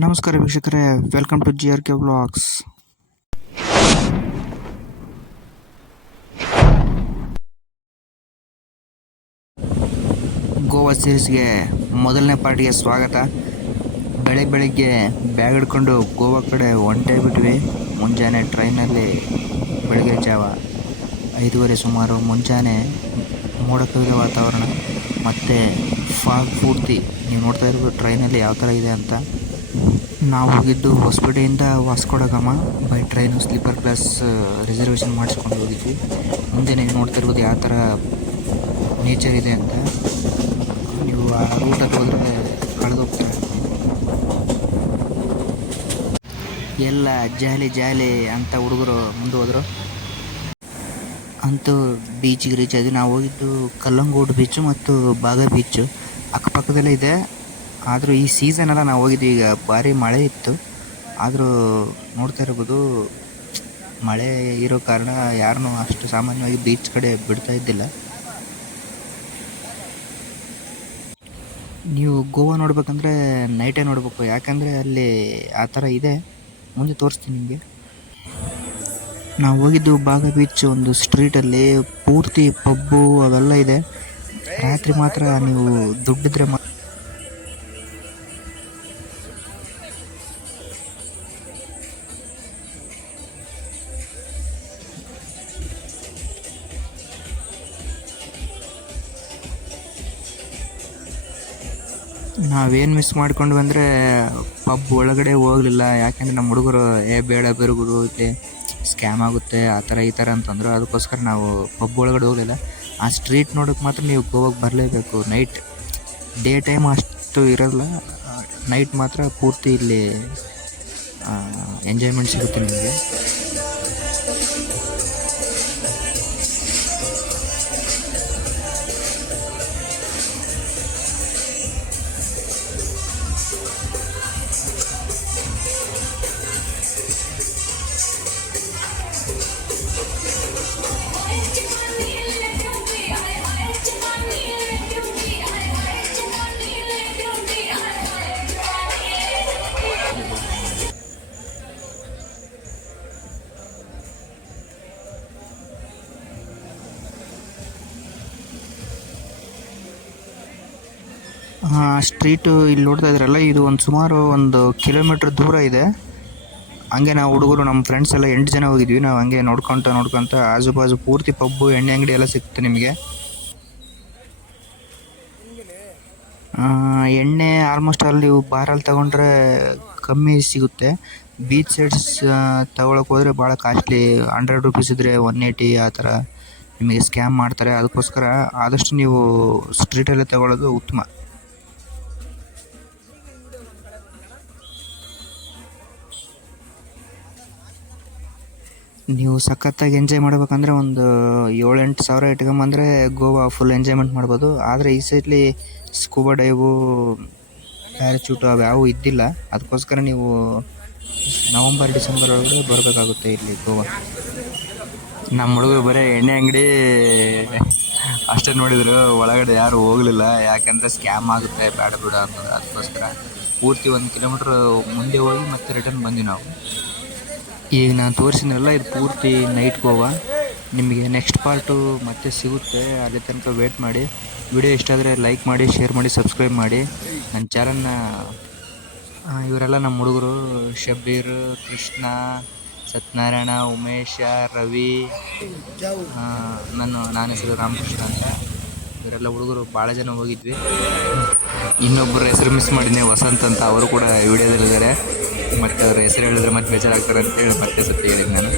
ನಮಸ್ಕಾರ ವೀಕ್ಷಕರೇ, welcome to GRK vlogs. Goa ಸೀರೀಸ್ಗೆ ಮೊದಲನೇ ಪಾರ್ಟಿಗೆ ಸ್ವಾಗತ. ಬೆಳಗ್ಗೆ ಬ್ಯಾಗ್ ಹಿಡ್ಕೊಂಡು ಗೋವಾ ಕಡೆ ಹೊಂಟೇ ಬಿಟ್ವಿ. ಮುಂಜಾನೆ ಟ್ರೈನಲ್ಲಿ ಬೆಳಗ್ಗೆ ಜಾವ 5:30 ಸುಮಾರು. ಮುಂಜಾನೆ ಮೋಡ ಕವಿದ ವಾತಾವರಣ ಮತ್ತು ಫಾಗ್ ಪೂರ್ತಿ. ನೀವು ನೋಡ್ತಾ ಇರ್ಬೋದು ಟ್ರೈನಲ್ಲಿ ಯಾವ ಥರ ಇದೆ ಅಂತ. ನಾವು ಹೋಗಿದ್ದು ಹೊಸಪೇಟೆಯಿಂದ ವಾಸ್ಕೋ ಡ gamma by train sleeper class reservation ಮಾಡಿಸ್ಕೊಂಡು ಹೋಗಿದ್ವಿ. ಮುಂದೆ ನೀವು ನೋಡ್ತಾ ಇರ್ಬೋದು ಯಾವ ಥರ ನೇಚರ್ ಇದೆ ಅಂತ. ನೀವು ಆ ರೂಟಲ್ಲಿ ಹೋದರೆ ಕಳೆದೋಗ್ತಾರೆ. ಎಲ್ಲ ಜಾಲಿ ಅಂತ ಹುಡುಗರು ಮುಂದೆ ಹೋದರು. ಅಂತೂ ಬೀಚಿಗೆ ರೀಚ್ ಆದ್ವಿ. ನಾವು ಹೋಗಿದ್ದು ಕಲ್ಲಂಗೋಡು ಬೀಚು ಮತ್ತು ಬಾಗ ಬೀಚು ಅಕ್ಕಪಕ್ಕದಲ್ಲೇ ಇದೆ. ಆದರೂ ಈ ಸೀಸನೆಲ್ಲ ನಾವು ಹೋಗಿದ್ವಿ, ಈಗ ಭಾರಿ ಮಳೆ ಇತ್ತು. ಆದರೂ ನೋಡ್ತಾ ಇರ್ಬೋದು ಮಳೆ ಇರೋ ಕಾರಣ ಯಾರನ್ನೂ ಅಷ್ಟು ಸಾಮಾನ್ಯವಾಗಿ ಬೀಚ್ ಕಡೆ ಬಿಡ್ತಾ ಇದ್ದಿಲ್ಲ. ನೀವು ಗೋವಾ ನೋಡ್ಬೇಕಂದ್ರೆ ನೈಟೇ ನೋಡಬೇಕು, ಯಾಕಂದರೆ ಅಲ್ಲಿ ಆ ಥರ ಇದೆ. ಮುಂದೆ ತೋರಿಸ್ತೀನಿ ನಿಮಗೆ. ನಾವು ಹೋಗಿದ್ದು ಬಾಗ ಬೀಚ್ ಒಂದು ಸ್ಟ್ರೀಟಲ್ಲಿ ಪೂರ್ತಿ ಪಬ್ಬು ಅವೆಲ್ಲ ಇದೆ. ರಾತ್ರಿ ಮಾತ್ರ ನೀವು ದುಡ್ಡಿದ್ರೆ ನಾವೇನು ಮಿಸ್ ಮಾಡ್ಕೊಂಡು ಬಂದರೆ ಪಬ್ ಒಳಗಡೆ ಹೋಗಲಿಲ್ಲ. ಯಾಕೆಂದರೆ ನಮ್ಮ ಹುಡುಗರು ಬೇಡ ಬೆರಗುರು ಇಲ್ಲಿ ಸ್ಕ್ಯಾಮ್ ಆಗುತ್ತೆ ಆ ಥರ ಈ ಥರ ಅಂತಂದರು. ಅದಕ್ಕೋಸ್ಕರ ನಾವು ಪಬ್ ಒಳಗಡೆ ಹೋಗಲಿಲ್ಲ. ಆ ಸ್ಟ್ರೀಟ್ ನೋಡೋಕ್ಕೆ ಮಾತ್ರ ನೀವು ಗೋವಾಗೆ ಬರಲೇಬೇಕು. ನೈಟ್ ಡೇ ಟೈಮ್ ಅಷ್ಟು ಇರೋಲ್ಲ, ನೈಟ್ ಮಾತ್ರ ಪೂರ್ತಿ ಇಲ್ಲಿ ಎಂಜಾಯ್ಮೆಂಟ್ ಸಿಗುತ್ತೆ ನಿಮಗೆ. ಸ್ಟ್ರೀಟು ಇಲ್ಲಿ ನೋಡ್ತಾ ಇದ್ರಲ್ಲ, ಇದು ಸುಮಾರು 1 ಕಿಲೋಮೀಟ್ರ್ ದೂರ ಇದೆ. ಹಂಗೆ ನಾವು ಹುಡುಗರು ನಮ್ಮ ಫ್ರೆಂಡ್ಸ್ ಎಲ್ಲ 8 ಜನ ಹೋಗಿದ್ವಿ. ನಾವು ಹಂಗೆ ನೋಡ್ಕೊತ ಆಜು ಬಾಜು ಪೂರ್ತಿ ಪಬ್ಬು ಎಣ್ಣೆ ಅಂಗಡಿ ಎಲ್ಲ ಸಿಗುತ್ತೆ ನಿಮಗೆ. ಎಣ್ಣೆ ಆಲ್ಮೋಸ್ಟ್ ಅಲ್ಲಿ ನೀವು ಬಾರಲ್ಲಿ ತಗೊಂಡ್ರೆ ಕಮ್ಮಿ ಸಿಗುತ್ತೆ. ಬೀಚ್ ಸೈಡ್ಸ್ ತಗೊಳಕ್ಕೆ ಹೋದರೆ ಭಾಳ ಕಾಸ್ಟ್ಲಿ. 100 ರೂಪೀಸ್ ಇದ್ದರೆ 180 ಆ ಥರ ನಿಮಗೆ ಸ್ಕ್ಯಾಮ್ ಮಾಡ್ತಾರೆ. ಅದಕ್ಕೋಸ್ಕರ ಆದಷ್ಟು ನೀವು ಸ್ಟ್ರೀಟಲ್ಲೇ ತಗೊಳ್ಳೋದು ಉತ್ತಮ. ನೀವು ಸಖತ್ತಾಗಿ ಎಂಜಾಯ್ ಮಾಡ್ಬೇಕಂದ್ರೆ ಒಂದು 7-8 ಸಾವಿರ ಇಟ್ಕೊಂಬಂದರೆ ಗೋವಾ ಫುಲ್ ಎಂಜಾಯ್ಮೆಂಟ್ ಮಾಡ್ಬೋದು. ಆದರೆ ಈ ಸೈಡ್ಲಿ ಸ್ಕೂಬಾ ಡೈವು, ಪ್ಯಾರಾಚೂಟು ಅವು ಇದ್ದಿಲ್ಲ. ಅದಕ್ಕೋಸ್ಕರ ನೀವು ನವಂಬರ್ ಡಿಸೆಂಬರ್ ಒಳಗಡೆ ಬರಬೇಕಾಗುತ್ತೆ ಇಲ್ಲಿ ಗೋವಾ. ನಮ್ಮ ಹುಡುಗರು ಬರೀ ಎಣ್ಣೆ ಅಂಗಡಿ ಅಷ್ಟೇ ನೋಡಿದ್ರು, ಒಳಗಡೆ ಯಾರು ಹೋಗಲಿಲ್ಲ. ಯಾಕಂದರೆ ಸ್ಕ್ಯಾಮ್ ಆಗುತ್ತೆ ಬೇಡ ಬಿಡ ಅನ್ನೋದು. ಅದಕ್ಕೋಸ್ಕರ ಪೂರ್ತಿ 1 ಕಿಲೋಮೀಟ್ರ್ ಮುಂದೆ ಹೋಗಿ ಮತ್ತೆ ರಿಟರ್ನ್ ಬಂದ್ವಿ ನಾವು. ಈಗ ನಾನು ತೋರಿಸಿದ್ರಲ್ಲ, ಇದು ಪೂರ್ತಿ ನೈಟ್ ಗೋವಾ. ನಿಮಗೆ ನೆಕ್ಸ್ಟ್ ಪಾರ್ಟು ಮತ್ತೆ ಸಿಗುತ್ತೆ. ಅಲ್ಲಿ ತನಕ ವೇಟ್ ಮಾಡಿ. ವಿಡಿಯೋ ಇಷ್ಟ ಆದರೆ ಲೈಕ್ ಮಾಡಿ, ಶೇರ್ ಮಾಡಿ, ಸಬ್ಸ್ಕ್ರೈಬ್ ಮಾಡಿ ನನ್ನ ಚಾನಲ್ನ. ಇವರೆಲ್ಲ ನಮ್ಮ ಹುಡುಗರು ಶಬೀರ್, ಕೃಷ್ಣ, ಸತ್ಯನಾರಾಯಣ, ಉಮೇಶ, ರವಿ, ನನ್ನ ಹೆಸರು ರಾಮಕೃಷ್ಣ ಅಂತ. ಇವರೆಲ್ಲ ಹುಡುಗರು ಭಾಳ ಜನ ಹೋಗಿದ್ವಿ. ಇನ್ನೊಬ್ಬರ ಹೆಸರು ಮಿಸ್ ಮಾಡಿದ್ದೆ, ವಸಂತ್ ಅಂತ. ಅವರು ಕೂಡ ವಿಡಿಯೋದಲ್ಲಿದ್ದಾರೆ. ಮತ್ತು ಅವ್ರ ಹೆಸರು ಹೇಳಿದ್ರೆ ಮತ್ತೆ ಬೇಜಾರಾಗ್ತಾರೆ ಅಂತೇಳಿ ಮತ್ತೆ ಸತ್ಯ ಹೇಳಿದ್ದು ನಾನು.